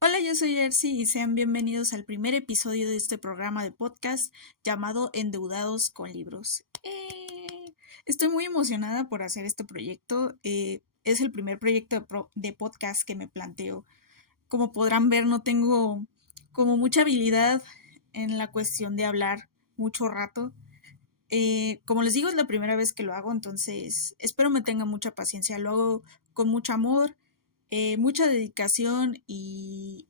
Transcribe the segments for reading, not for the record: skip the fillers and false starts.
Hola, yo soy Jersey y sean bienvenidos al primer episodio de este programa de podcast llamado Endeudados con Libros. Estoy muy emocionada por hacer este proyecto. Es el primer proyecto de podcast que me planteo. Como podrán ver, no tengo como mucha habilidad en la cuestión de hablar mucho rato. Como les digo, es la primera vez que lo hago, entonces espero me tenga mucha paciencia. Lo hago con mucho amor, mucha dedicación y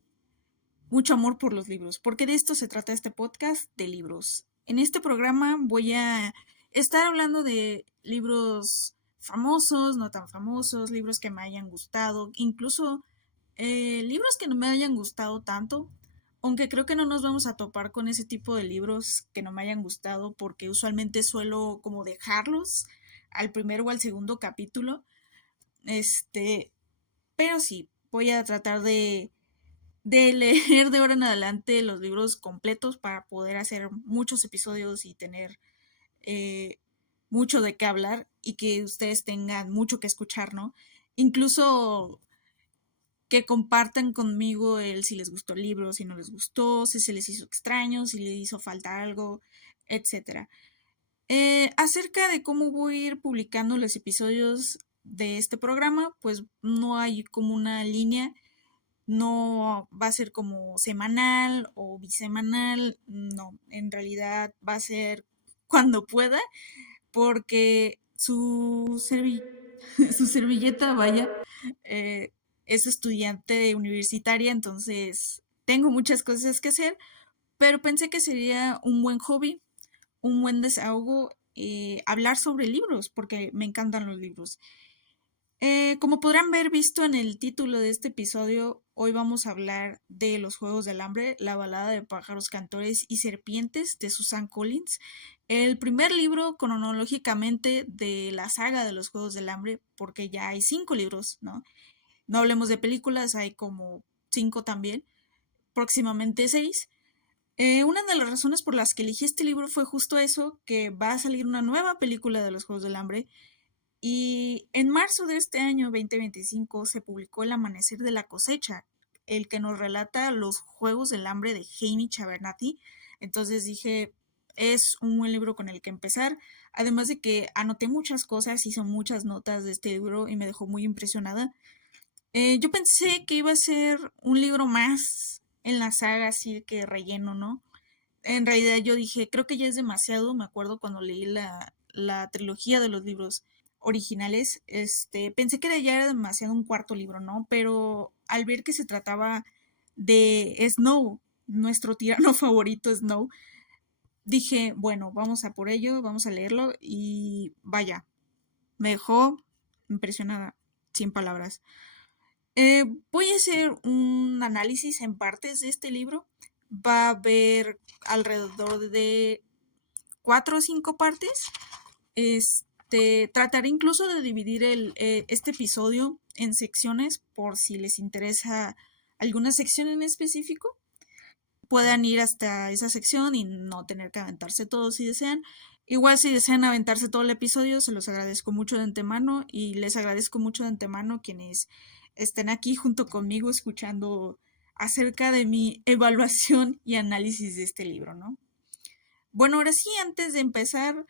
mucho amor por los libros, porque de esto se trata este podcast de libros. En este programa voy a estar hablando de libros famosos, no tan famosos, libros que me hayan gustado, incluso libros que no me hayan gustado tanto, aunque creo que no nos vamos a topar con ese tipo de libros que no me hayan gustado, porque usualmente suelo como dejarlos al primer o al segundo capítulo. Este, pero sí, voy a tratar de leer de ahora en adelante los libros completos para poder hacer muchos episodios y tener eh, mucho de qué hablar y que ustedes tengan mucho que escuchar, ¿no? Incluso que compartan conmigo el si les gustó el libro, si no les gustó, si se les hizo extraño, si les hizo falta algo, etcétera. Acerca de cómo voy a ir publicando los episodios de este programa, pues no hay como una línea, no va a ser como semanal o bisemanal, no, en realidad va a ser cuando pueda, porque su servilleta, vaya, eh, es estudiante universitaria, entonces tengo muchas cosas que hacer, pero pensé que sería un buen hobby, un buen desahogo, hablar sobre libros, porque me encantan los libros. Como podrán ver visto en el título de este episodio, hoy vamos a hablar de Los Juegos del Hambre, la balada de pájaros cantores y serpientes de Susan Collins, el primer libro cronológicamente de la saga de Los Juegos del Hambre, porque ya hay 5 libros, ¿no? No hablemos de películas, hay como 5 también, próximamente 6. Una de las razones por las que elegí este libro fue justo eso, que va a salir una nueva película de Los Juegos del Hambre y en marzo de este año 2025 se publicó El Amanecer de la Cosecha, el que nos relata los Juegos del Hambre de Hamish Abernathy. Entonces dije, es un buen libro con el que empezar. Además de que anoté muchas cosas, hice muchas notas de este libro y me dejó muy impresionada. Yo pensé que iba a ser un libro más en la saga, así de que relleno, ¿no? En realidad yo dije, creo que ya es demasiado. Me acuerdo cuando leí la trilogía de los libros originales, pensé que ya era demasiado un cuarto libro, ¿no? Pero al ver que se trataba de Snow, nuestro tirano favorito Snow, dije, bueno, vamos a por ello, vamos a leerlo y vaya, me dejó impresionada, sin palabras. Voy a hacer un análisis en partes de este libro. Va a haber alrededor de 4 o 5 partes. Trataré incluso de dividir este episodio en secciones por si les interesa alguna sección en específico. Puedan ir hasta esa sección y no tener que aventarse todo si desean. Igual si desean aventarse todo el episodio, se los agradezco mucho de antemano y les agradezco mucho de antemano quienes estén aquí junto conmigo escuchando acerca de mi evaluación y análisis de este libro, ¿no? Bueno, ahora sí, antes de empezar,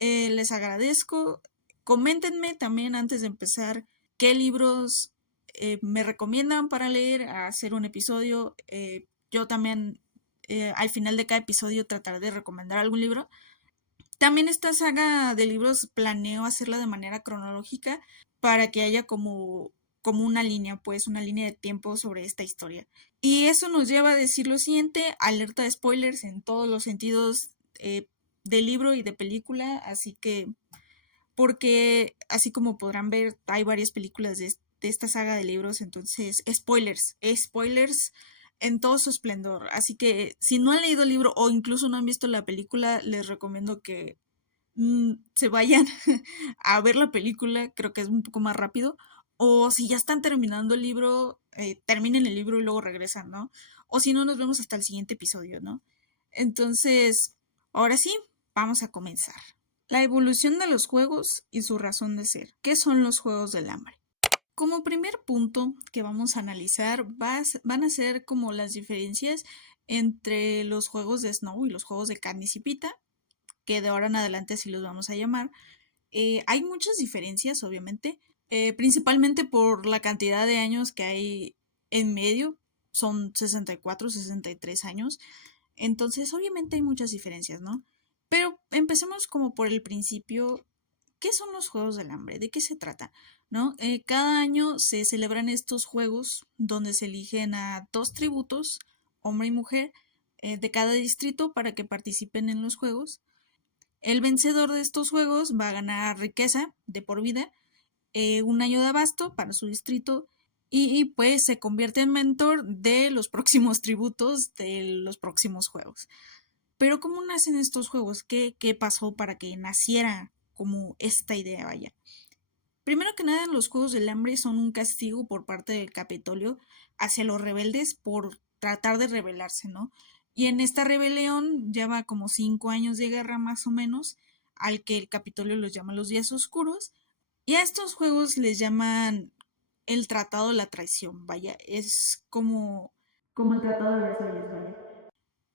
les agradezco. Coméntenme también antes de empezar qué libros me recomiendan para leer, a hacer un episodio. Yo también al final de cada episodio trataré de recomendar algún libro. También esta saga de libros planeo hacerla de manera cronológica para que haya como una línea, pues una línea de tiempo sobre esta historia. Y eso nos lleva a decir lo siguiente, alerta de spoilers en todos los sentidos de libro y de película, así que porque así como podrán ver, hay varias películas de esta saga de libros, entonces spoilers en todo su esplendor. Así que si no han leído el libro o incluso no han visto la película, les recomiendo que se vayan a ver la película, creo que es un poco más rápido. O si ya están terminando el libro, terminen el libro y luego regresan, ¿no? O si no, nos vemos hasta el siguiente episodio, ¿no? Entonces, ahora sí, vamos a comenzar. La evolución de los juegos y su razón de ser. ¿Qué son los Juegos del Hambre? Como primer punto que vamos a analizar van a ser como las diferencias entre los juegos de Snow y los juegos de Katniss y Pita, que de ahora en adelante así los vamos a llamar. Hay muchas diferencias, obviamente, principalmente por la cantidad de años que hay en medio, son 64, 63 años, entonces obviamente hay muchas diferencias, ¿no? Pero empecemos como por el principio. ¿Qué son los Juegos del Hambre? ¿De qué se trata? ¿No? Cada año se celebran estos juegos donde se eligen a dos tributos, hombre y mujer, de cada distrito para que participen en los juegos. El vencedor de estos juegos va a ganar riqueza de por vida, un año de abasto para su distrito y pues se convierte en mentor de los próximos tributos de los próximos juegos. Pero ¿cómo nacen estos juegos? ¿Qué pasó para que naciera como esta idea, vaya? Primero que nada, los Juegos del Hambre son un castigo por parte del Capitolio hacia los rebeldes por tratar de rebelarse, ¿no? Y en esta rebelión lleva como 5 años de guerra más o menos, al que el Capitolio los llama los días oscuros, y a estos juegos les llaman el Tratado de la Traición, vaya, es como el Tratado de Versalles, vaya.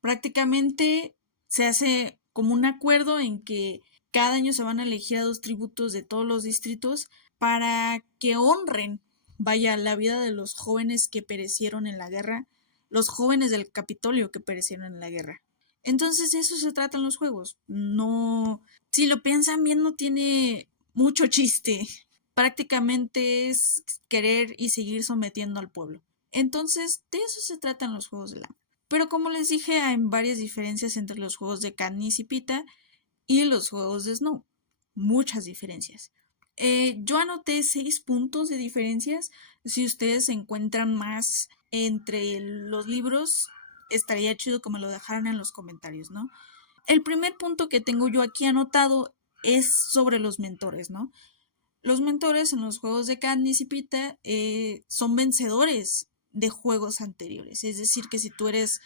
Prácticamente se hace como un acuerdo en que cada año se van a elegir a dos tributos de todos los distritos para que honren, vaya, la vida de los jóvenes que perecieron en la guerra, los jóvenes del Capitolio que perecieron en la guerra. Entonces, de eso se tratan los juegos. No, si lo piensan bien, no tiene mucho chiste. Prácticamente es querer y seguir sometiendo al pueblo. Entonces, de eso se tratan los juegos del hambre. Pero como les dije, hay varias diferencias entre los juegos de Katniss y Pita y los juegos de Snow. Muchas diferencias. Yo anoté 6 puntos de diferencias. Si ustedes encuentran más entre los libros, estaría chido que me lo dejaran en los comentarios, ¿no? El primer punto que tengo yo aquí anotado es sobre los mentores, ¿no? Los mentores en los juegos de Katniss y Pita son vencedores de juegos anteriores. Es decir, que si tú eres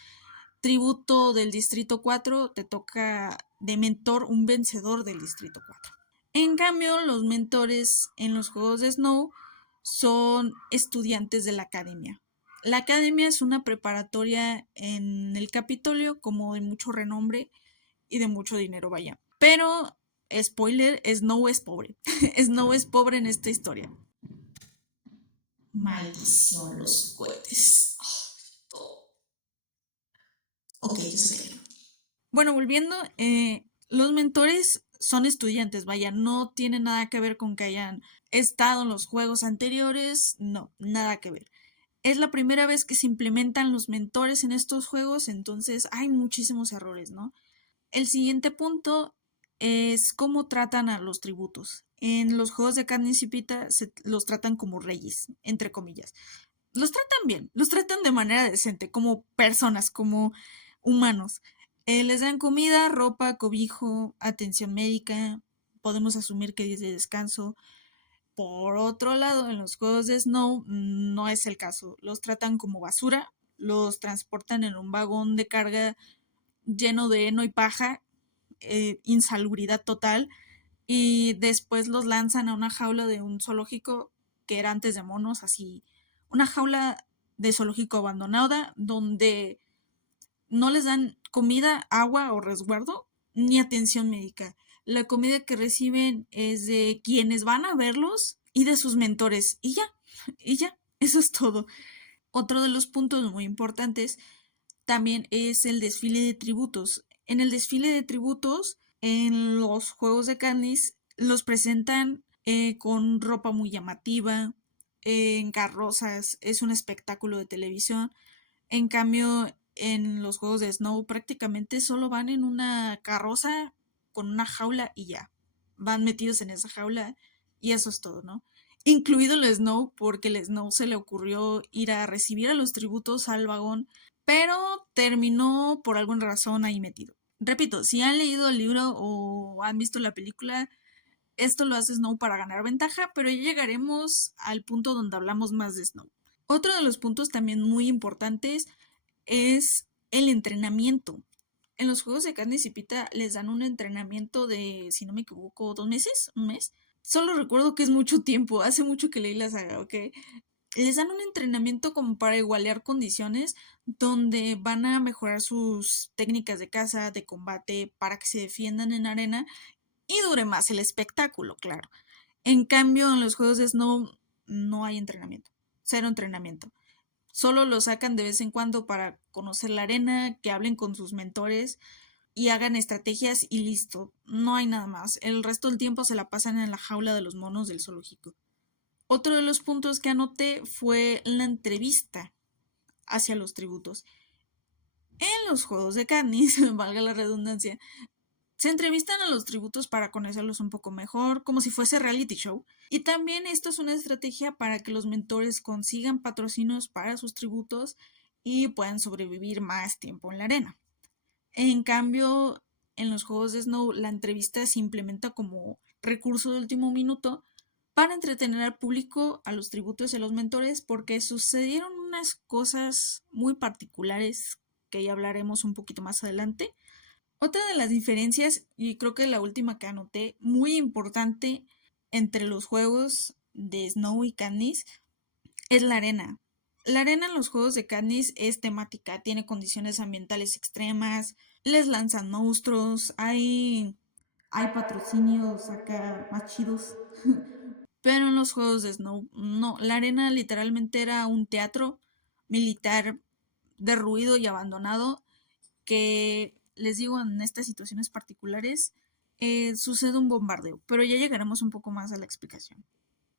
tributo del Distrito 4, te toca de mentor un vencedor del Distrito 4. En cambio, los mentores en los juegos de Snow son estudiantes de la academia. La academia es una preparatoria en el Capitolio como de mucho renombre y de mucho dinero, vaya. Pero, spoiler, Snow es pobre. Snow es pobre en esta historia. Maldición, los cohetes. Oh, ok, yo sé que no. Bueno, volviendo, los mentores son estudiantes, vaya, no tiene nada que ver con que hayan estado en los juegos anteriores, no, nada que ver. Es la primera vez que se implementan los mentores en estos juegos, entonces hay muchísimos errores, ¿no? El siguiente punto es cómo tratan a los tributos. En los juegos de Katniss y Pita los tratan como reyes, entre comillas. Los tratan bien, los tratan de manera decente, como personas, como humanos. Les dan comida, ropa, cobijo, atención médica, podemos asumir que días de descanso. Por otro lado, en los juegos de Snow no es el caso. Los tratan como basura, los transportan en un vagón de carga lleno de heno y paja, insalubridad total, y después los lanzan a una jaula de un zoológico que era antes de monos, así, una jaula de zoológico abandonada donde no les dan comida, agua o resguardo ni atención médica. La comida que reciben es de quienes van a verlos y de sus mentores. Y ya, eso es todo. Otro de los puntos muy importantes también es el desfile de tributos. En el desfile de tributos, en los juegos de Katniss, los presentan con ropa muy llamativa, en carrozas, es un espectáculo de televisión. En cambio, en los juegos de Snow prácticamente solo van en una carroza con una jaula y ya. Van metidos en esa jaula y eso es todo, ¿no? Incluido el Snow, porque el Snow se le ocurrió ir a recibir a los tributos al vagón, pero terminó por alguna razón ahí metido. Repito, si han leído el libro o han visto la película, esto lo hace Snow para ganar ventaja, pero ya llegaremos al punto donde hablamos más de Snow. Otro de los puntos también muy importantes es el entrenamiento. En los juegos de Katniss y Pita les dan un entrenamiento de, si no me equivoco, 2 meses, un mes, Solo recuerdo que es mucho tiempo, hace mucho que leí la saga, ¿ok? Les dan un entrenamiento como para igualar condiciones donde van a mejorar sus técnicas de caza, de combate, para que se defiendan en arena y dure más el espectáculo, claro. En cambio, en los juegos de Snow no hay entrenamiento, cero entrenamiento. Solo lo sacan de vez en cuando para conocer la arena, que hablen con sus mentores y hagan estrategias y listo. No hay nada más. El resto del tiempo se la pasan en la jaula de los monos del zoológico. Otro de los puntos que anoté fue la entrevista hacia los tributos. En los juegos de Katniss, valga la redundancia, se entrevistan a los tributos para conocerlos un poco mejor, como si fuese reality show. Y también esto es una estrategia para que los mentores consigan patrocinios para sus tributos y puedan sobrevivir más tiempo en la arena. En cambio, en los juegos de Snow, la entrevista se implementa como recurso de último minuto para entretener al público, a los tributos y a los mentores, porque sucedieron unas cosas muy particulares que ya hablaremos un poquito más adelante. Otra de las diferencias, y creo que la última que anoté, muy importante entre los juegos de Snow y Katniss, es la arena. La arena en los juegos de Katniss es temática, tiene condiciones ambientales extremas, les lanzan monstruos, hay patrocinios acá más chidos. Pero en los juegos de Snow, no. La arena literalmente era un teatro militar derruido y abandonado que, les digo, en estas situaciones particulares sucede un bombardeo. Pero ya llegaremos un poco más a la explicación.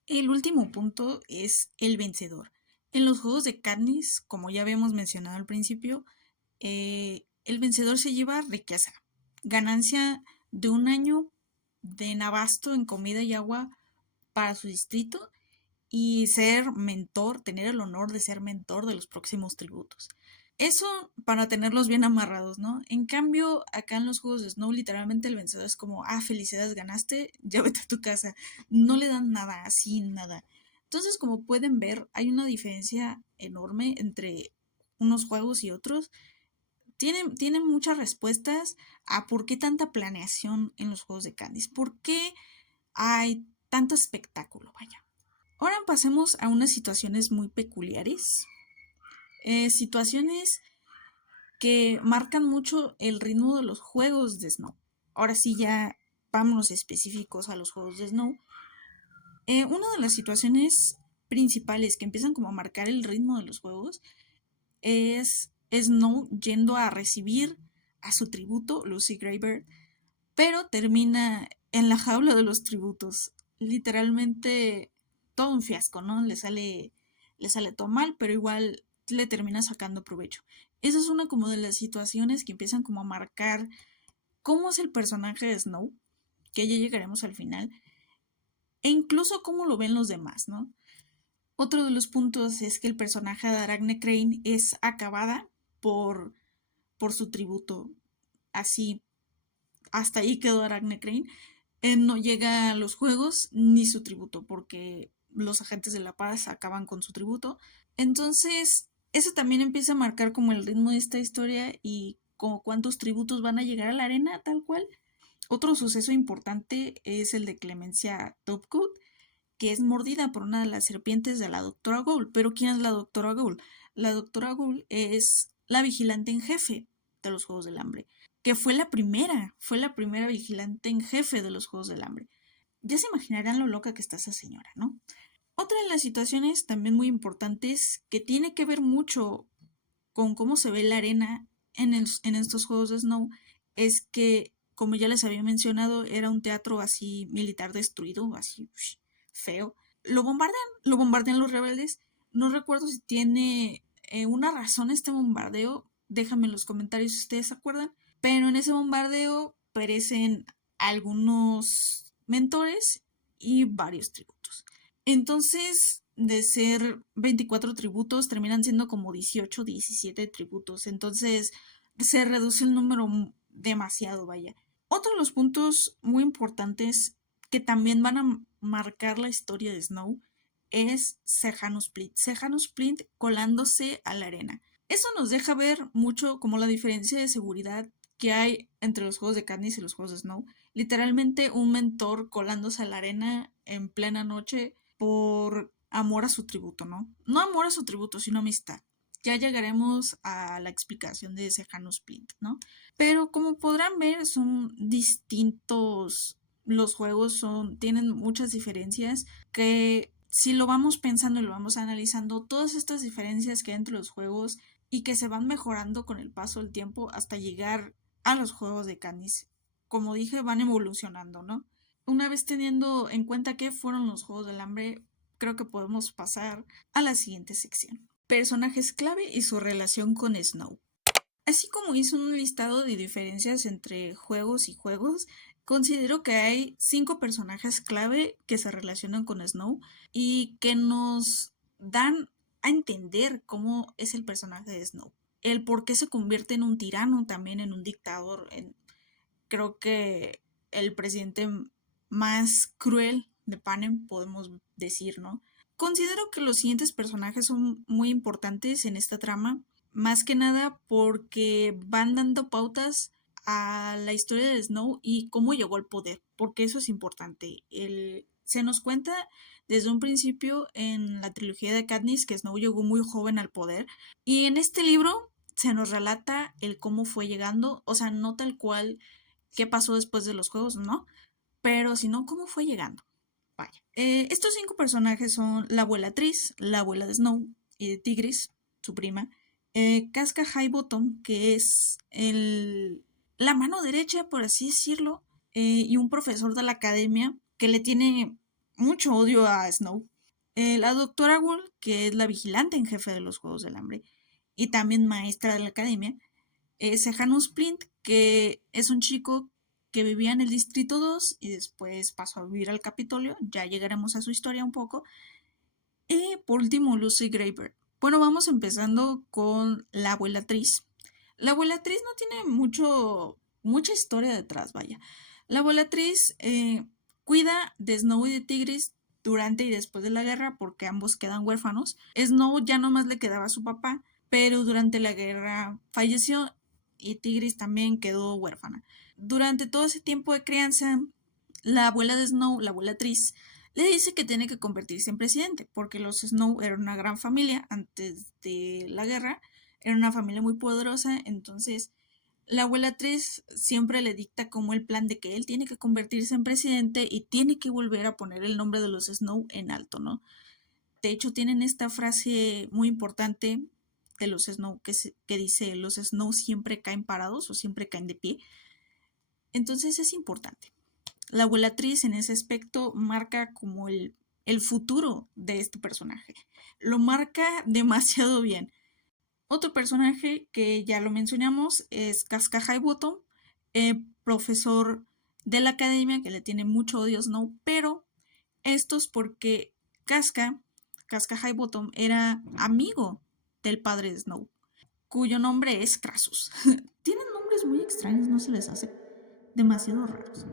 El último punto es el vencedor. En los juegos de Katniss, como ya habíamos mencionado al principio, el vencedor se lleva riqueza, ganancia de un año de abasto en comida y agua para su distrito y ser mentor, tener el honor de ser mentor de los próximos tributos. Eso para tenerlos bien amarrados, ¿no? En cambio, acá en los juegos de Snow, literalmente el vencedor es como, felicidades, ganaste, ya vete a tu casa. No le dan nada, así, nada. Entonces, como pueden ver, hay una diferencia enorme entre unos juegos y otros. Tienen muchas respuestas a por qué tanta planeación en los juegos de Candice, por qué hay tanto espectáculo, vaya. Ahora pasemos a unas situaciones muy peculiares. Situaciones que marcan mucho el ritmo de los juegos de Snow. Ahora sí, ya vámonos específicos a los juegos de Snow. Una de las situaciones principales que empiezan como a marcar el ritmo de los juegos es Snow yendo a recibir a su tributo, Lucy Greybird, pero termina en la jaula de los tributos. Literalmente todo un fiasco, ¿no? Le sale todo mal, pero igual le termina sacando provecho. Esa es una como de las situaciones que empiezan como a marcar cómo es el personaje de Snow, que ya llegaremos al final, e incluso cómo lo ven los demás, ¿no? Otro de los puntos es que el personaje de Arachne Crane es acabada por, por su tributo. Así, hasta ahí quedó Arachne Crane. No llega a los juegos ni su tributo, porque los agentes de la paz acaban con su tributo. Entonces, eso también empieza a marcar como el ritmo de esta historia y como cuántos tributos van a llegar a la arena, tal cual. Otro suceso importante es el de Clemencia Topcoat, que es mordida por una de las serpientes de la Doctora Ghoul. Pero ¿quién es la Doctora Ghoul? La Doctora Ghoul es la vigilante en jefe de los Juegos del Hambre, que fue la primera vigilante en jefe de los Juegos del Hambre. Ya se imaginarán lo loca que está esa señora, ¿no? Otra de las situaciones también muy importantes que tiene que ver mucho con cómo se ve la arena en estos juegos de Snow es que, como ya les había mencionado, era un teatro así militar destruido, así feo. Lo bombardean los rebeldes. No recuerdo si tiene una razón este bombardeo. Déjame en los comentarios si ustedes se acuerdan. Pero en ese bombardeo perecen algunos mentores y varios tributos. Entonces, de ser 24 tributos, terminan siendo como 18, 17 tributos. Entonces, se reduce el número demasiado, vaya. Otro de los puntos muy importantes que también van a marcar la historia de Snow es Sejanus Splint. Sejanus Splint colándose a la arena. Eso nos deja ver mucho como la diferencia de seguridad que hay entre los juegos de Katniss y los juegos de Snow. Literalmente un mentor colándose a la arena en plena noche por amor a su tributo, ¿no? No amor a su tributo, sino amistad. Ya llegaremos a la explicación de ese Janus Splint, ¿no? Pero como podrán ver, son distintos. Los juegos tienen muchas diferencias que si lo vamos pensando y lo vamos analizando, todas estas diferencias que hay entre los juegos y que se van mejorando con el paso del tiempo hasta llegar a los juegos de Canis, como dije, van evolucionando, ¿no? Una vez teniendo en cuenta qué fueron los Juegos del Hambre, creo que podemos pasar a la siguiente sección. Personajes clave y su relación con Snow. Así como hice un listado de diferencias entre juegos y juegos, considero que hay 5 personajes clave que se relacionan con Snow y que nos dan a entender cómo es el personaje de Snow. El por qué se convierte en un tirano, también en un dictador, creo que el presidente más cruel de Panem, podemos decir, ¿no? Considero que los siguientes personajes son muy importantes en esta trama, más que nada porque van dando pautas a la historia de Snow y cómo llegó al poder, porque eso es importante. Se nos cuenta desde un principio en la trilogía de Katniss que Snow llegó muy joven al poder y en este libro se nos relata el cómo fue llegando, o sea, no tal cual qué pasó después de los juegos, ¿no? Pero sino cómo fue llegando. Vaya. Estos 5 personajes son la abuela Tris, la abuela de Snow y de Tigris, su prima, Casca Highbottom, que es la mano derecha, por así decirlo, y un profesor de la academia que le tiene mucho odio a Snow. La doctora Wool, que es la vigilante en jefe de los Juegos del Hambre y también maestra de la academia. Sejanus Splint, que es un chico que vivía en el Distrito 2 y después pasó a vivir al Capitolio, ya llegaremos a su historia un poco. Y por último, Lucy Graber. Bueno, vamos empezando con la abuela Tris. La abuela Tris no tiene mucha historia detrás, vaya. La abuela Tris cuida de Snow y de Tigris durante y después de la guerra porque ambos quedan huérfanos. Snow ya nomás le quedaba a su papá, pero durante la guerra falleció y Tigris también quedó huérfana. Durante todo ese tiempo de crianza, la abuela de Snow, la abuela Tris, le dice que tiene que convertirse en presidente, porque los Snow eran una gran familia antes de la guerra, era una familia muy poderosa, entonces la abuela Tris siempre le dicta como el plan de que él tiene que convertirse en presidente y tiene que volver a poner el nombre de los Snow en alto, ¿no? De hecho, tienen esta frase muy importante de los Snow que dice, los Snow siempre caen parados o siempre caen de pie. Entonces es importante. La abuelatriz en ese aspecto marca como el futuro de este personaje. Lo marca demasiado bien. Otro personaje que ya lo mencionamos es Casca Highbottom, profesor de la academia que le tiene mucho odio a Snow, pero esto es porque Casca Highbottom era amigo del padre de Snow, cuyo nombre es Crassus. Tienen nombres muy extraños, ¿no se les hace? Demasiado raros.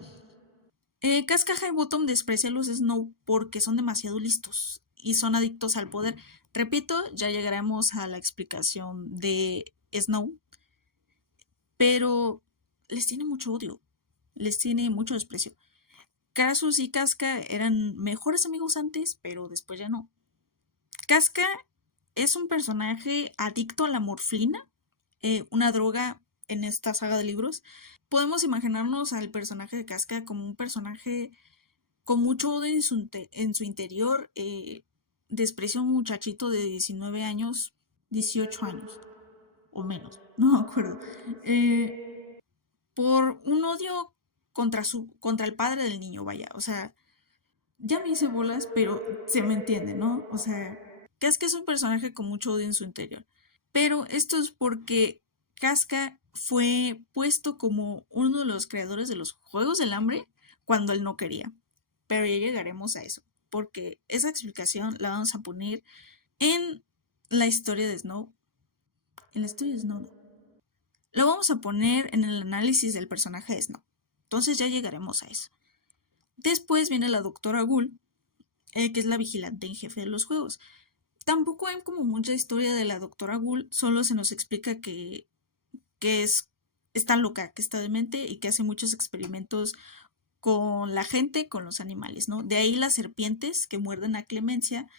Casca Highbottom desprecia a los Snow porque son demasiado listos y son adictos al poder. Repito, ya llegaremos a la explicación de Snow, pero les tiene mucho odio, les tiene mucho desprecio. Crassus y Casca eran mejores amigos antes, pero después ya no. Casca es un personaje adicto a la morfina, una droga en esta saga de libros. Podemos imaginarnos al personaje de Casca como un personaje con mucho odio en su interior, desprecia a un muchachito de 19 años, 18 años o menos, no me acuerdo, por un odio contra el padre del niño, vaya, o sea, ya me hice bolas, pero se me entiende, ¿no? O sea, Casca es un personaje con mucho odio en su interior, pero esto es porque Casca fue puesto como uno de los creadores de los Juegos del Hambre cuando él no quería. Pero ya llegaremos a eso, porque esa explicación la vamos a poner en la historia de Snow. En la historia de Snow, no. Lo vamos a poner en el análisis del personaje de Snow. Entonces ya llegaremos a eso. Después viene la doctora Ghoul, que es la vigilante en jefe de los juegos. Tampoco hay como mucha historia de la doctora Ghoul, solo se nos explica que está loca, que está demente y que hace muchos experimentos con la gente, con los animales, ¿no? De ahí las serpientes que muerden a Clemencia.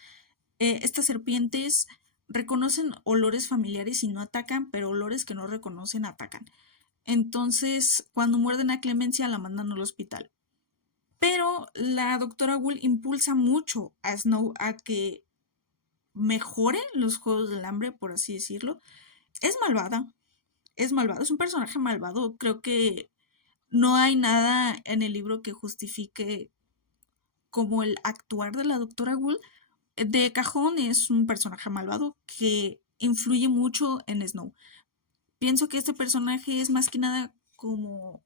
Estas serpientes reconocen olores familiares y no atacan, pero olores que no reconocen atacan. Entonces, cuando muerden a Clemencia, la mandan al hospital. Pero la doctora Wool impulsa mucho a Snow a que mejore los Juegos del Hambre, por así decirlo. Es malvada, es malvado, es un personaje malvado. Creo que no hay nada en el libro que justifique como el actuar de la doctora Wool. De cajón es un personaje malvado que influye mucho en Snow. Pienso que este personaje es más que nada como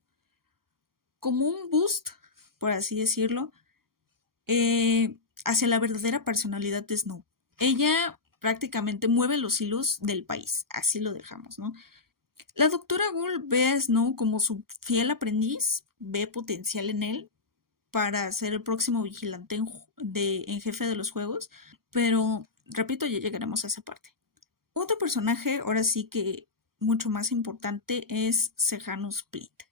un boost, por así decirlo, hacia la verdadera personalidad de Snow. Ella prácticamente mueve los hilos del país, así lo dejamos, ¿no? La doctora Wool ve a Snow como su fiel aprendiz, ve potencial en él para ser el próximo vigilante en jefe de los juegos, pero repito, ya llegaremos a esa parte. Otro personaje, ahora sí que mucho más importante, es Sejanus Splint.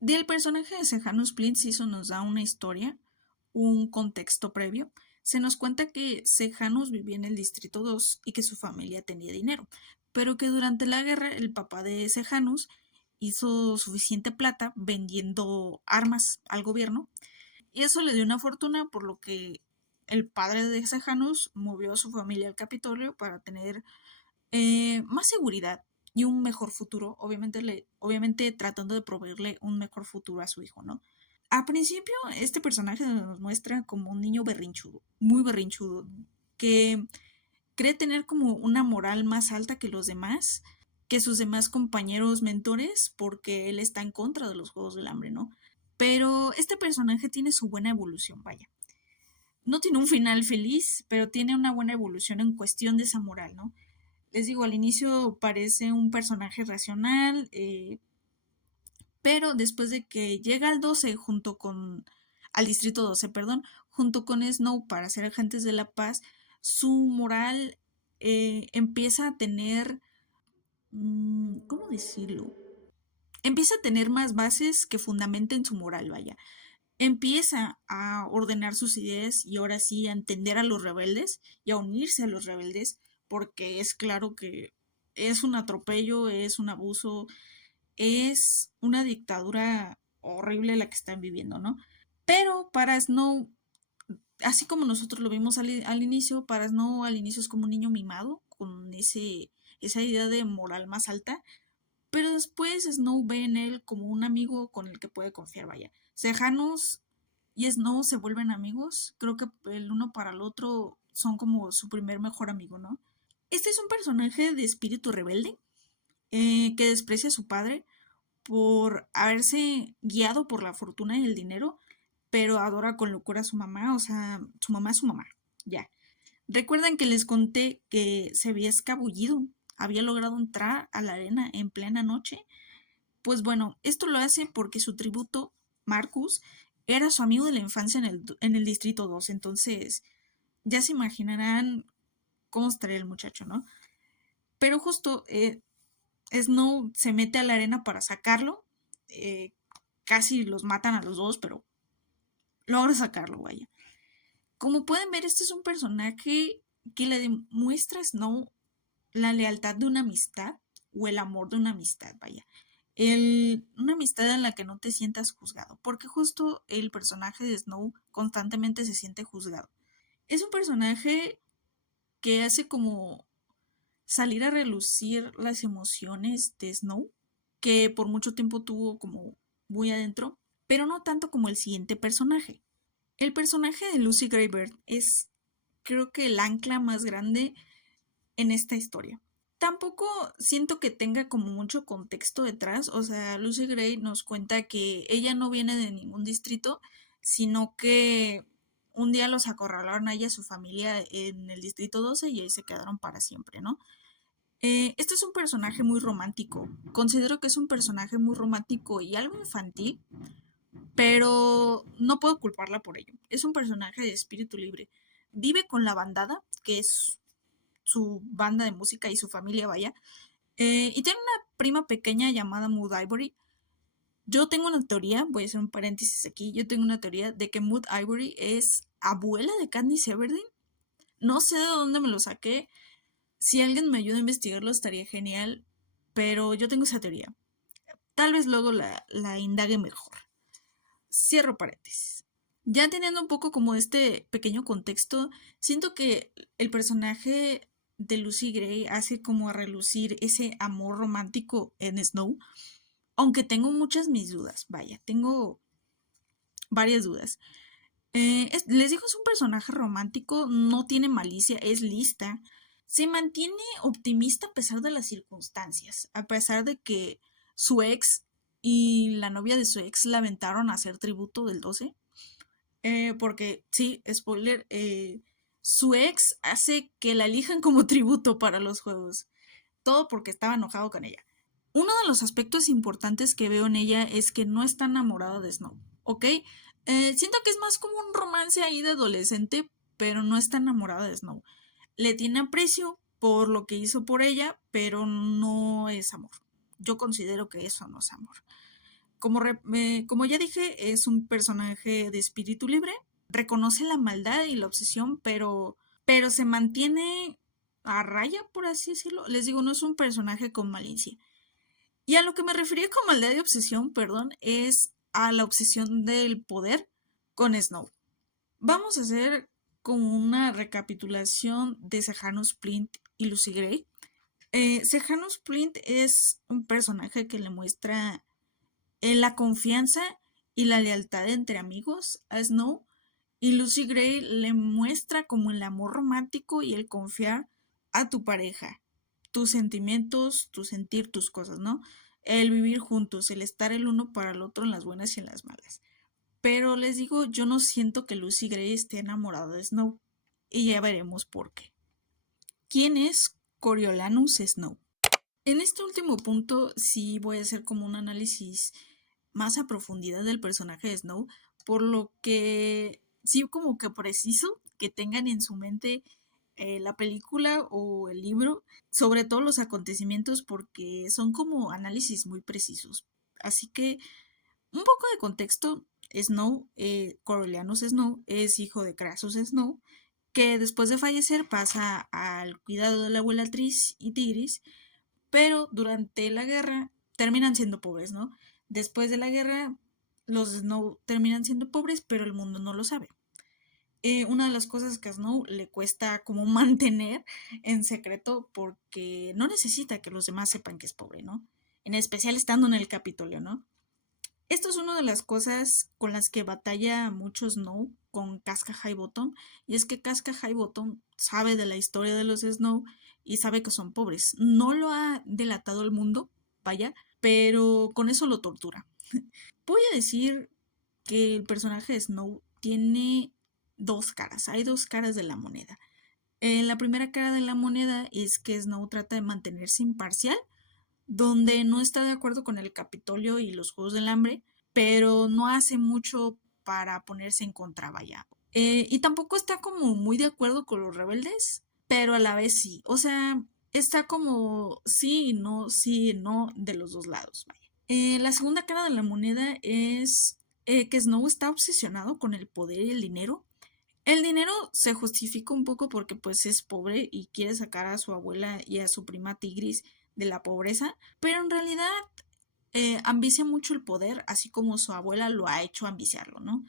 Del personaje de Sejanus Splint sí se nos da una historia, un contexto previo. Se nos cuenta que Sejanus vivía en el Distrito 2 y que su familia tenía dinero, pero que durante la guerra el papá de Sejanus hizo suficiente plata vendiendo armas al gobierno y eso le dio una fortuna, por lo que el padre de Sejanus movió a su familia al Capitolio para tener más seguridad y un mejor futuro, obviamente tratando de proveerle un mejor futuro a su hijo, ¿no? A principio, este personaje nos muestra como un niño berrinchudo, muy berrinchudo, que cree tener como una moral más alta que los demás, que sus demás compañeros mentores, porque él está en contra de los Juegos del Hambre, ¿no? Pero este personaje tiene su buena evolución, vaya. No tiene un final feliz, pero tiene una buena evolución en cuestión de esa moral, ¿no? Les digo, al inicio parece un personaje racional, pero después de que llega al Distrito 12, perdón, junto con Snow para ser agentes de la paz, su moral empieza a tener, ¿cómo decirlo? Empieza a tener más bases que fundamenten su moral, vaya. Empieza a ordenar sus ideas y ahora sí a entender a los rebeldes y a unirse a los rebeldes, porque es claro que es un atropello, es un abuso, es una dictadura horrible la que están viviendo, ¿no? Pero para Snow, así como nosotros lo vimos al inicio, para Snow al inicio es como un niño mimado, con esa idea de moral más alta, pero después Snow ve en él como un amigo con el que puede confiar, vaya. Sejanus y Snow se vuelven amigos, creo que el uno para el otro son como su primer mejor amigo, ¿no? Este es un personaje de espíritu rebelde, que desprecia a su padre por haberse guiado por la fortuna y el dinero, pero adora con locura a su mamá, o sea, su mamá es su mamá, ya. Recuerdan que les conté que se había escabullido, había logrado entrar a la arena en plena noche. Pues bueno, esto lo hace porque su tributo, Marcus, era su amigo de la infancia en el Distrito 2, entonces ya se imaginarán cómo estaría el muchacho, ¿no? Pero justo Snow se mete a la arena para sacarlo, eh, casi los matan a los dos, pero logra sacarlo, vaya. Como pueden ver, este es un personaje que le demuestra a Snow la lealtad de una amistad o el amor de una amistad, vaya. Una amistad en la que no te sientas juzgado, porque justo el personaje de Snow constantemente se siente juzgado. Es un personaje que hace como salir a relucir las emociones de Snow, que por mucho tiempo tuvo como muy adentro, pero no tanto como el siguiente personaje. El personaje de Lucy Greybird es, creo que, el ancla más grande en esta historia. Tampoco siento que tenga como mucho contexto detrás, o sea, Lucy Gray nos cuenta que ella no viene de ningún distrito, sino que un día los acorralaron a ella y a su familia en el distrito 12 y ahí se quedaron para siempre, ¿no? Este es un personaje muy romántico, considero que es un personaje muy romántico y algo infantil, pero no puedo culparla por ello. Es un personaje de espíritu libre. Vive con la bandada, que es su banda de música y su familia, vaya. Y tiene una prima pequeña llamada Mood Ivory, Yo tengo una teoría, voy a hacer un paréntesis aquí, yo tengo una teoría de que Mood Ivory es abuela de Katniss Everdeen. No sé de dónde me lo saqué. Si alguien me ayuda a investigarlo estaría genial, pero yo tengo esa teoría. Tal vez luego la indague mejor. Cierro paréntesis. Ya teniendo un poco como este pequeño contexto, siento que el personaje de Lucy Gray hace como a relucir ese amor romántico en Snow, aunque tengo muchas mis dudas, vaya, tengo varias dudas. Les digo, es un personaje romántico, no tiene malicia, es lista, se mantiene optimista a pesar de las circunstancias, a pesar de que su ex y la novia de su ex la aventaron a hacer tributo del 12. Porque, sí, spoiler, su ex hace que la elijan como tributo para los juegos. Todo porque estaba enojado con ella. Uno de los aspectos importantes que veo en ella es que no está enamorada de Snow, ¿ok? Siento que es más como un romance ahí de adolescente, pero no está enamorada de Snow. Le tiene aprecio por lo que hizo por ella, pero no es amor. Yo considero que eso no es amor. Como ya dije, es un personaje de espíritu libre, reconoce la maldad y la obsesión, pero se mantiene a raya, por así decirlo. Les digo, no es un personaje con malicia. Y a lo que me refería con maldad y obsesión, perdón, es a la obsesión del poder con Snow. Vamos a hacer como una recapitulación de Sejanus Plint y Lucy Gray. Sejanus Plint es un personaje que le muestra la confianza y la lealtad entre amigos a Snow, y Lucy Gray le muestra como el amor romántico y el confiar a tu pareja, tus sentimientos, tu sentir, tus cosas, ¿no? El vivir juntos, el estar el uno para el otro en las buenas y en las malas. Pero les digo, yo no siento que Lucy Gray esté enamorada de Snow, y ya veremos por qué. ¿Quién es Coriolanus Snow? En este último punto sí voy a hacer como un análisis más a profundidad del personaje de Snow, por lo que sí como que preciso que tengan en su mente la película o el libro, sobre todo los acontecimientos, porque son como análisis muy precisos. Así que un poco de contexto: Snow, Coriolanus Snow, es hijo de Crassus Snow, que después de fallecer pasa al cuidado de la abuela Tris y Tigris, pero durante la guerra terminan siendo pobres, ¿no? Después de la guerra, los Snow terminan siendo pobres, pero el mundo no lo sabe. Una de las cosas que a Snow le cuesta como mantener en secreto, porque no necesita que los demás sepan que es pobre, ¿no? En especial estando en el Capitolio, ¿no? Esto es una de las cosas con las que batalla mucho Snow con Casca Highbottom, y es que Casca Highbottom sabe de la historia de los Snow y sabe que son pobres. No lo ha delatado el mundo, vaya, pero con eso lo tortura. Voy a decir que el personaje de Snow tiene dos caras, hay dos caras de la moneda. La primera cara de la moneda es que Snow trata de mantenerse imparcial, donde no está de acuerdo con el Capitolio y los Juegos del Hambre, pero no hace mucho para ponerse en contra, vaya. Y tampoco está como muy de acuerdo con los rebeldes, pero a la vez sí. O sea, está como sí y no de los dos lados, vaya. La segunda cara de la moneda es que Snow está obsesionado con el poder y el dinero. El dinero se justifica un poco porque pues es pobre y quiere sacar a su abuela y a su prima Tigris de la pobreza, pero en realidad ambicia mucho el poder, así como su abuela lo ha hecho ambiciarlo, ¿no?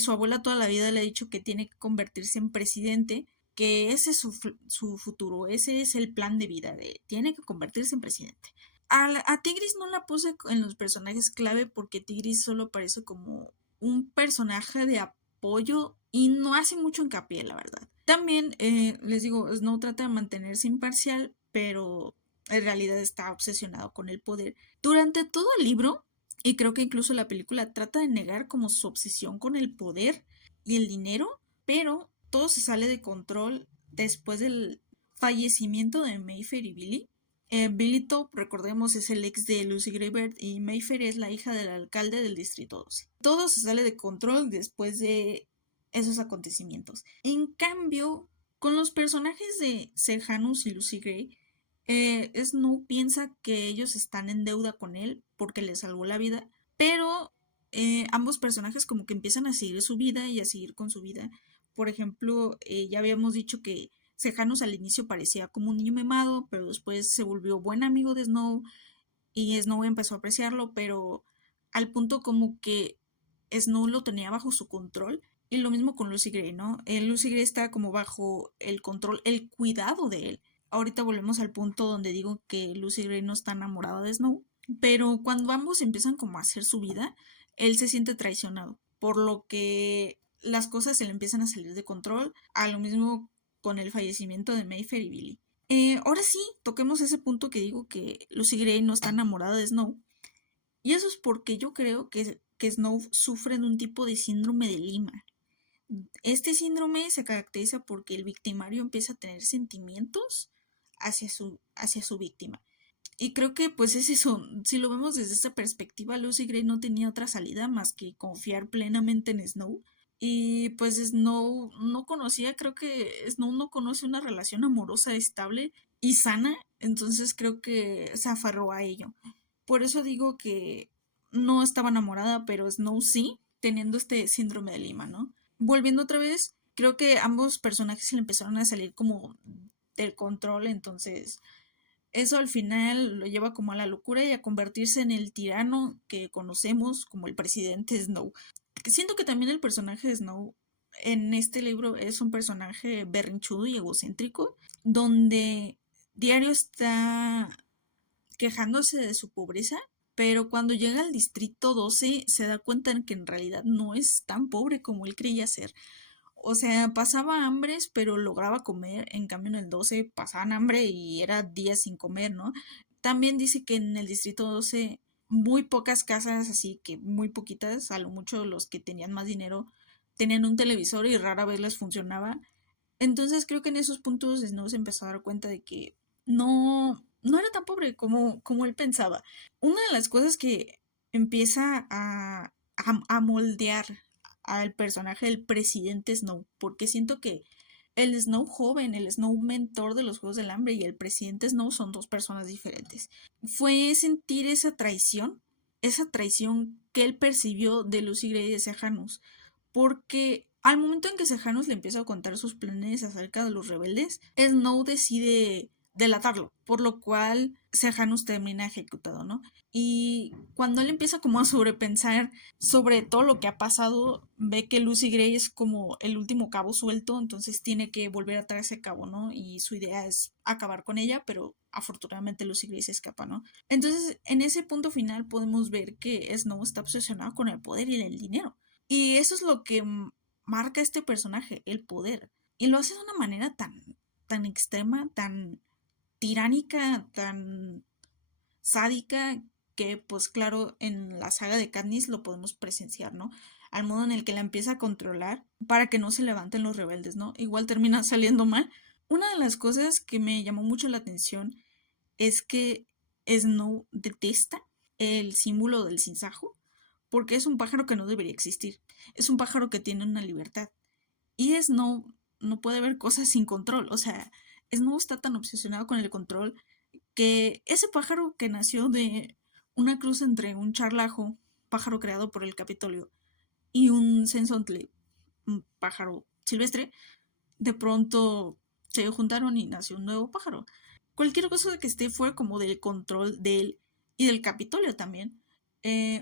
Su abuela toda la vida le ha dicho que tiene que convertirse en presidente, que ese es su futuro, ese es el plan de vida, tiene que convertirse en presidente. A Tigris no la puse en los personajes clave porque Tigris solo aparece como un personaje de apoyo y no hace mucho hincapié, la verdad. También les digo, Snow trata de mantenerse imparcial, pero en realidad está obsesionado con el poder. Durante todo el libro, y creo que incluso la película, trata de negar como su obsesión con el poder y el dinero, pero todo se sale de control después del fallecimiento de Mayfair y Billy. Billy Top, recordemos, es el ex de Lucy Greybird, y Mayfair es la hija del alcalde del Distrito 12. Todo se sale de control después de esos acontecimientos. En cambio, con los personajes de Sejanus y Lucy Gray, Snow piensa que ellos están en deuda con él porque le salvó la vida, pero ambos personajes como que empiezan a seguir su vida y a seguir con su vida. Por ejemplo, ya habíamos dicho que Sejanus al inicio parecía como un niño mimado, pero después se volvió buen amigo de Snow y Snow empezó a apreciarlo, pero al punto como que Snow lo tenía bajo su control. Y lo mismo con Lucy Gray, ¿no? Lucy Gray está como bajo el control, el cuidado de él. Ahorita volvemos al punto donde digo que Lucy Gray no está enamorada de Snow, pero cuando ambos empiezan como a hacer su vida, él se siente traicionado, por lo que las cosas se le empiezan a salir de control, a lo mismo con el fallecimiento de Mayfair y Billy. Ahora sí, toquemos ese punto que digo que Lucy Gray no está enamorada de Snow. Y eso es porque yo creo que Snow sufre de un tipo de síndrome de Lima. Este síndrome se caracteriza porque el victimario empieza a tener sentimientos hacia su víctima. Y creo que pues es eso, si lo vemos desde esta perspectiva, Lucy Gray no tenía otra salida más que confiar plenamente en Snow. Y pues Snow no conocía, creo que Snow no conoce una relación amorosa estable y sana, entonces creo que se aferró a ello. Por eso digo que no estaba enamorada, pero Snow sí, teniendo este síndrome de Lima, ¿no? Volviendo otra vez, creo que ambos personajes se le empezaron a salir como del control, entonces eso al final lo lleva como a la locura y a convertirse en el tirano que conocemos como el presidente Snow. Siento que también el personaje de Snow en este libro es un personaje berrinchudo y egocéntrico, donde diario está quejándose de su pobreza, pero cuando llega al distrito 12 se da cuenta de que en realidad no es tan pobre como él creía ser. O sea, pasaba hambres, pero lograba comer. En cambio, en el 12 pasaban hambre y era días sin comer, ¿no? También dice que en el distrito 12 muy pocas casas, así que muy poquitas, a lo mucho los que tenían más dinero, tenían un televisor y rara vez les funcionaba. Entonces creo que en esos puntos Snow se empezó a dar cuenta de que no era tan pobre como él pensaba. Una de las cosas que empieza a moldear al personaje del presidente Snow, porque siento que el Snow joven, el Snow mentor de los Juegos del Hambre y el presidente Snow son dos personas diferentes. Fue sentir esa traición que él percibió de Lucy Gray y de Sejanus, porque al momento en que Sejanus le empieza a contar sus planes acerca de los rebeldes, Snow decide delatarlo, por lo cual Sejanus termina ejecutado, ¿no? Y cuando él empieza como a sobrepensar sobre todo lo que ha pasado, ve que Lucy Gray es como el último cabo suelto, entonces tiene que volver a traer ese cabo, ¿no? Y su idea es acabar con ella, pero afortunadamente Lucy Gray se escapa, ¿no? Entonces, en ese punto final podemos ver que Snow está obsesionado con el poder y el dinero. Y eso es lo que marca este personaje, el poder. Y lo hace de una manera tan extrema, tan tiránica, tan sádica, que pues claro, en la saga de Katniss lo podemos presenciar, ¿no? Al modo en el que la empieza a controlar para que no se levanten los rebeldes, ¿no? Igual termina saliendo mal. Una de las cosas que me llamó mucho la atención es que Snow detesta el símbolo del sinsajo porque es un pájaro que no debería existir. Es un pájaro que tiene una libertad. Y Snow no puede ver cosas sin control. O sea, Snow está tan obsesionado con el control que ese pájaro que nació de una cruz entre un charlajo, pájaro creado por el Capitolio, y un sensontle, un pájaro silvestre, de pronto se juntaron y nació un nuevo pájaro. Cualquier cosa que esté fuera como del control de él y del Capitolio también,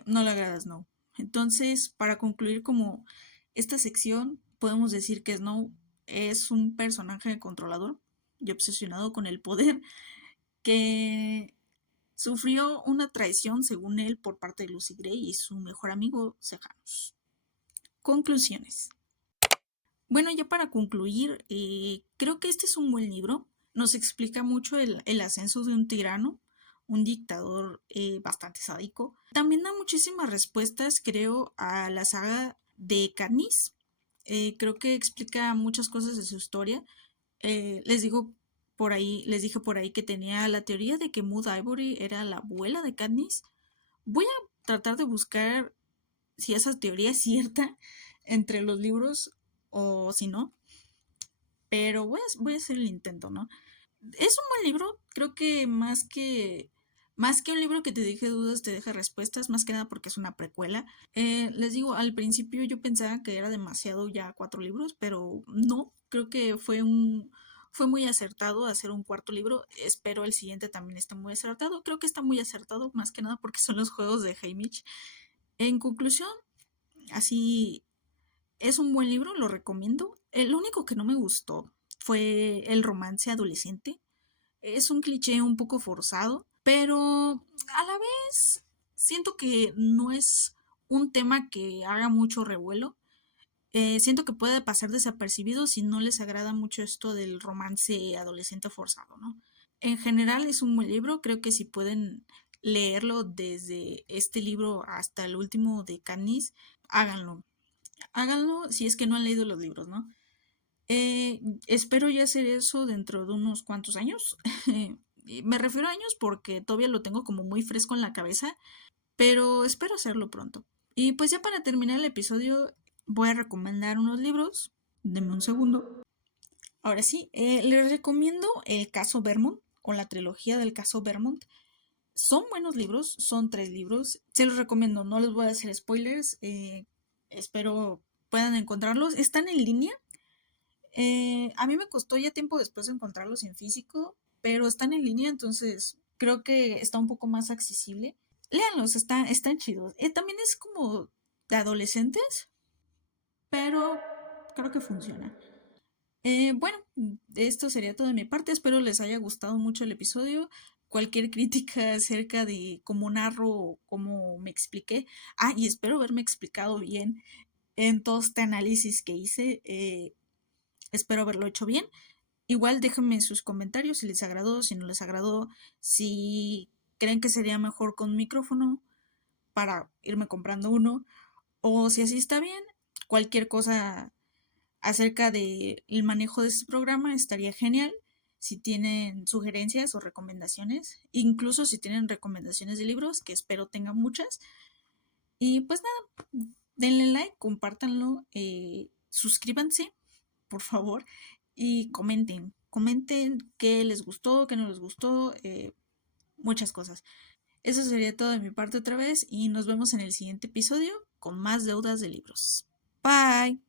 no le agrada a Snow. Entonces, para concluir como esta sección, podemos decir que Snow es un personaje controlador y obsesionado con el poder que sufrió una traición, según él, por parte de Lucy Gray y su mejor amigo Sejanus. Conclusiones. Bueno, ya para concluir, creo que este es un buen libro. Nos explica mucho el ascenso de un tirano, un dictador bastante sádico. También da muchísimas respuestas, creo, a la saga de Katniss. Creo que explica muchas cosas de su historia. Les dije por ahí que tenía la teoría de que Mood Ivory era la abuela de Katniss. Voy a tratar de buscar si esa teoría es cierta entre los libros o si no, pero voy a hacer el intento, ¿no? Es un buen libro, creo que Más que un libro que te deje dudas, te deja respuestas, más que nada porque es una precuela. Les digo, al principio yo pensaba que era demasiado ya 4 libros, pero no, creo que fue muy acertado hacer un cuarto libro. Espero el siguiente también esté muy acertado. Creo que está muy acertado, más que nada porque son los juegos de Haymitch. En conclusión, así es un buen libro, lo recomiendo. Lo único que no me gustó fue el romance adolescente. Es un cliché un poco forzado, pero a la vez siento que no es un tema que haga mucho revuelo. Siento que puede pasar desapercibido si no les agrada mucho esto del romance adolescente forzado, ¿no? En general es un buen libro, creo que si pueden leerlo desde este libro hasta el último de Katniss, háganlo. Háganlo si es que no han leído los libros, ¿no? Espero ya hacer eso dentro de unos cuantos años. Y me refiero a años porque todavía lo tengo como muy fresco en la cabeza, pero espero hacerlo pronto. Y pues ya para terminar el episodio voy a recomendar unos libros. Denme un segundo. Ahora sí, les recomiendo el caso Vermont o la trilogía del caso Vermont. Son buenos libros, son 3 libros. Se los recomiendo, no les voy a hacer spoilers. Espero puedan encontrarlos. Están en línea. A mí me costó ya tiempo después encontrarlos en físico, pero están en línea, entonces creo que está un poco más accesible. Léanlos, están chidos. También es como de adolescentes, pero creo que funciona. Bueno, esto sería todo de mi parte. Espero les haya gustado mucho el episodio. Cualquier crítica acerca de cómo narro o cómo me expliqué. Ah, y espero haberme explicado bien en todo este análisis que hice. Espero haberlo hecho bien. Igual déjenme sus comentarios si les agradó, si no les agradó, si creen que sería mejor con micrófono para irme comprando uno, o si así está bien, cualquier cosa acerca del manejo de este programa estaría genial. Si tienen sugerencias o recomendaciones, incluso si tienen recomendaciones de libros, que espero tengan muchas. Y pues nada, denle like, compártanlo, suscríbanse, por favor, y comenten qué les gustó, qué no les gustó, muchas cosas. Eso sería todo de mi parte otra vez y nos vemos en el siguiente episodio con más deudas de libros. Bye.